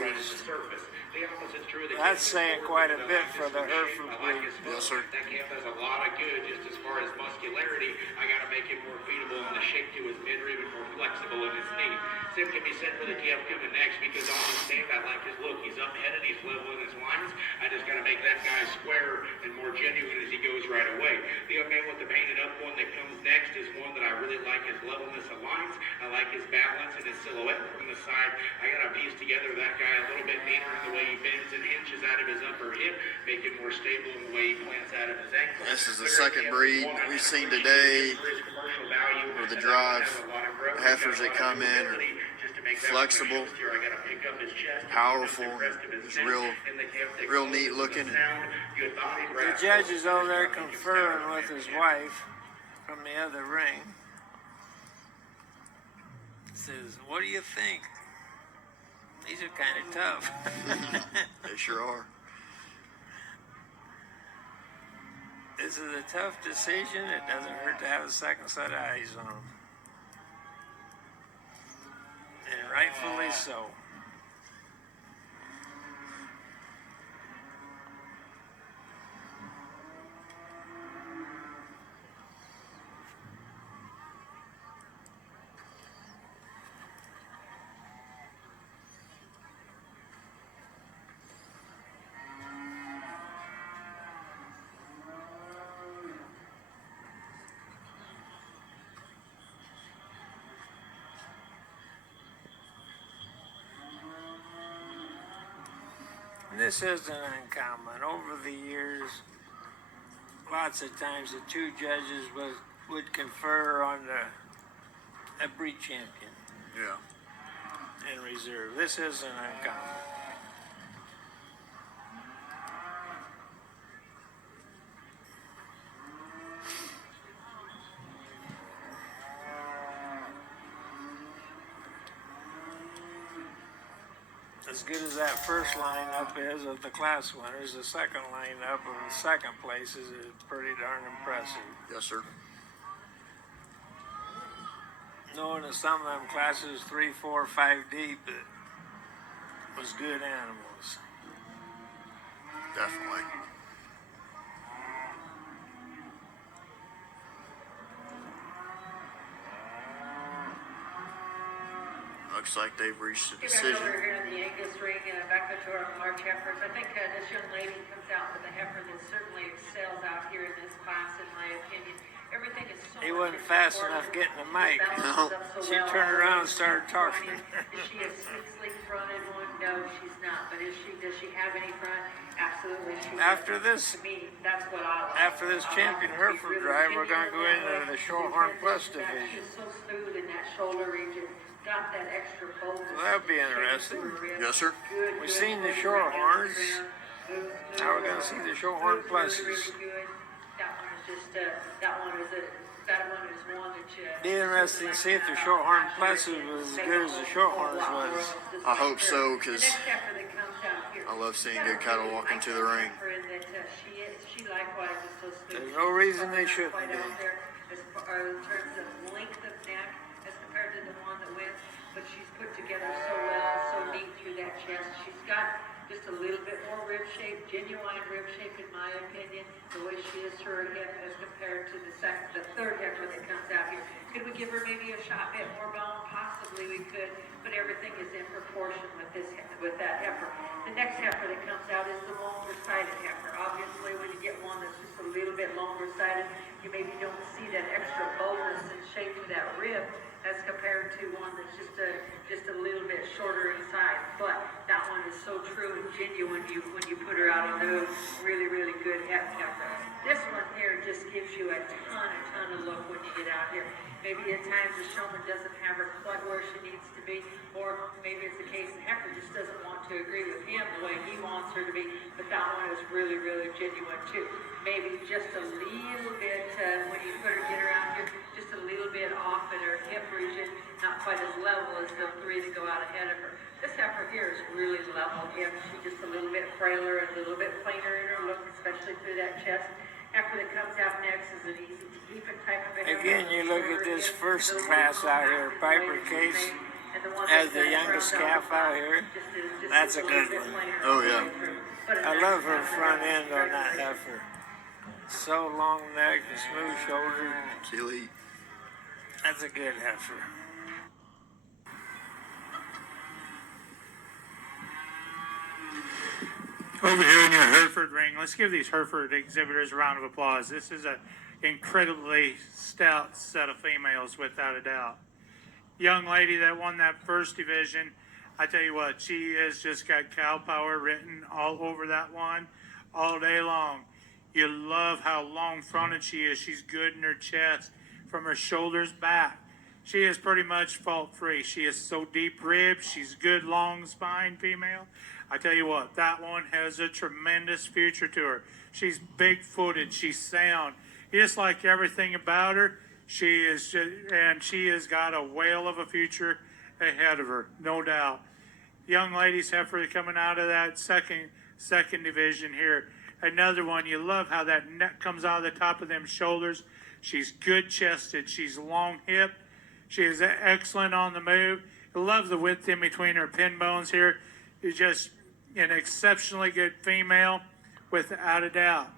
raised. That's saying quite a bit for the Hereford breed. Yes, sir. That calf has a lot of good just as far as muscularity. I got to make him more feedable in the shape to his midrib and more flexible in his knee. Same can be said for the calf coming next because on the stand I like his look. He's up-headed, he's level in his lines. I just got to make that guy square and more genuine as he goes right away. The young man with the painted up one that comes next is one that I really like his levelness of lines. I like his balance and his silhouette from the side. I got to piece together that guy a little bit neater in the way he bends and hinges out of his upper hip, make him more stable in the way he plants out of his ankle. This is the second breed we've seen today for the drive. The heifers that come in are flexible, powerful, just real neat looking. The judge is over there conferring with his wife from the other ring. Says, "What do you think? These are kind of tough." They sure are. This is a tough decision. It doesn't hurt to have a second set of eyes on them. And rightfully so. This isn't uncommon. Over the years, lots of times the two judges would confer on a breed champion Yeah. in reserve. This isn't uncommon. As good as that first lineup is of the class winners, the second lineup of the second place is pretty darn impressive. Yes, sir. Knowing that some of them classes 3, 4, 5 deep, it was good animals. Definitely. Looks like they've reached a decision. Over here in the Angus ring, back up to our March heifers. I think this young lady comes out with a heifer that certainly excels out here in this class, in my opinion. Everything is so He much wasn't fast enough getting the mic. No. She turned around and started talking. Is she a sleek fronted one? No, she's not. But does she have any front? Absolutely. After this, To me, that's what I like. after this champion Hereford drive, we're going to go into the Shorthorn Plus division. She's so smooth in that shoulder region. Got that extra boldness. Well, that'd be interesting. Yes, sir. We've seen the Shorthorns. Now we're going to see the Shorthorn Pluses. That one is just, that one is one that you... Be interesting to see if the Shorthorn Pluses was as good as the Shorthorns was. I hope so, because The next heifer that comes out here. I love seeing good cattle walk into the ring. She likewise is so smooth. There's no reason they shouldn't Right be. out there as far in terms of length of neck as compared to the one that wins, but she's put together so well, so neat through that chest. She's got just a little bit more rib shape, genuine rib shape in my opinion, the way she is to her hip as compared to the third heifer that comes out here. Could we give her maybe a shot bit more bone? Possibly we could, but everything is in proportion with that heifer. The next heifer that comes out is the longer sided heifer. Obviously, when you get one that's just a little bit longer sided, you maybe don't see that extra boldness and shape to that rib as compared to one that's just a little bit shorter in size. But that one is so true and genuine when you put her out on those really, really good heifer. This one here just gives you a ton of look when you get out here. Maybe at times the showman doesn't have her quite where she needs to be, or maybe it's the case the heifer just doesn't want to agree with him the way he wants her to be, but that one is really, really genuine too. Maybe just a little bit, when you get her out here, just a little bit off in her hip region, not quite as level as the three that go out ahead of her. This heifer here is really level hip. She's just a little bit frailer and a little bit plainer in her look, especially through that chest. Heifer that comes out next is an easy to keep it type of a heifer. Again, you look at this first class out here, Piper Case, And the one As that the youngest calf out here, that's a good one. Oh, yeah. I love her front end on that heifer. So long neck and smooth shouldered. She's elite. That's a good heifer. Over here in your Hereford ring, let's give these Hereford exhibitors a round of applause. This is an incredibly stout set of females, without a doubt. Young lady that won that first division, I tell you what, she has just got cow power written all over that one all day long. You love how long fronted she is. She's good in her chest from her shoulders back. She is pretty much fault free. She is so deep ribbed. She's good long spine female. I tell you what, that one has a tremendous future to her. She's big footed. She's sound. You just like everything about her. She is just, and she has got a whale of a future ahead of her, no doubt. Young ladies heifer coming out of that second division here. Another one, you love how that neck comes out of the top of them shoulders. She's good chested. She's long hipped. She is excellent on the move. I love the width in between her pin bones here. She's just an exceptionally good female, without a doubt.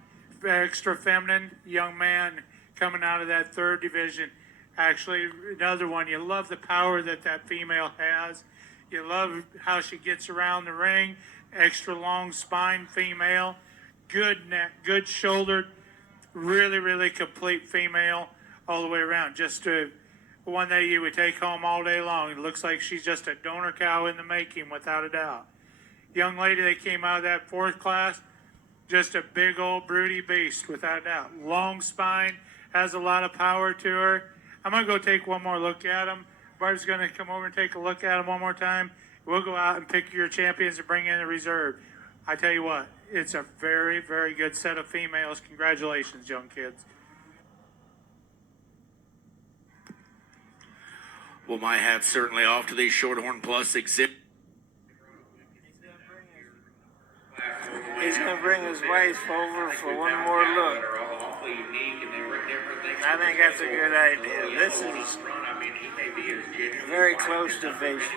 Extra feminine young man coming out of that third division. Actually, another one, you love the power that that female has. You love how she gets around the ring. Extra long spine female. Good neck, good shouldered. Really, really complete female all the way around. Just one that you would take home all day long. It looks like she's just a donor cow in the making, without a doubt. Young lady that came out of that fourth class, just a big old broody beast, without a doubt. Long spine, has a lot of power to her. I'm going to go take one more look at them. Barb's going to come over and take a look at them one more time. We'll go out and pick your champions and bring in the reserve. I tell you what, it's a very, very good set of females. Congratulations, young kids. Well, my hat's certainly off to these Shorthorn Plus exhibit. He's going to bring his wife over for one more look. I think that's a good idea. This is very close division.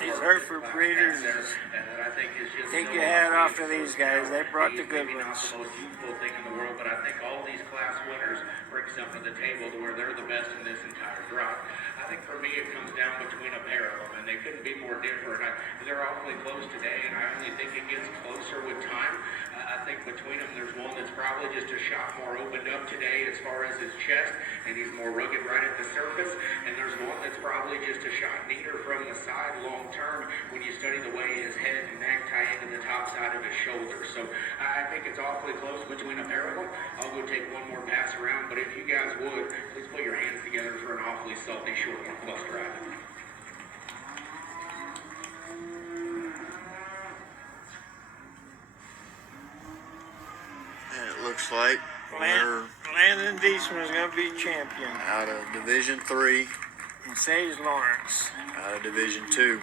These Hereford breeders, take your hat off to these guys. They brought the good ones. Most useful thing in the world, but I think all these class winners bring something to the table to where they're the best in this entire drop. I think for me it comes down between a pair of them, and they couldn't be more different. They're awfully close today, and I only think it gets closer with time. I think between them there's one that's probably just a shot more opened up today as far as his chest, and he's more rugged right at the surface, and there's one that's probably just a shot neater from the side long term when you study the way his head and neck tie into the top side of his shoulder. So I think it's awfully close between a pair of them. I'll go take one more pass around, but if you guys would, please put your hands together for an awfully salty Shorthorn Plus drive. And it looks like we're Landon Deesman is going to be champion. out of Division 3, And Sage Lawrence. out of Division 2.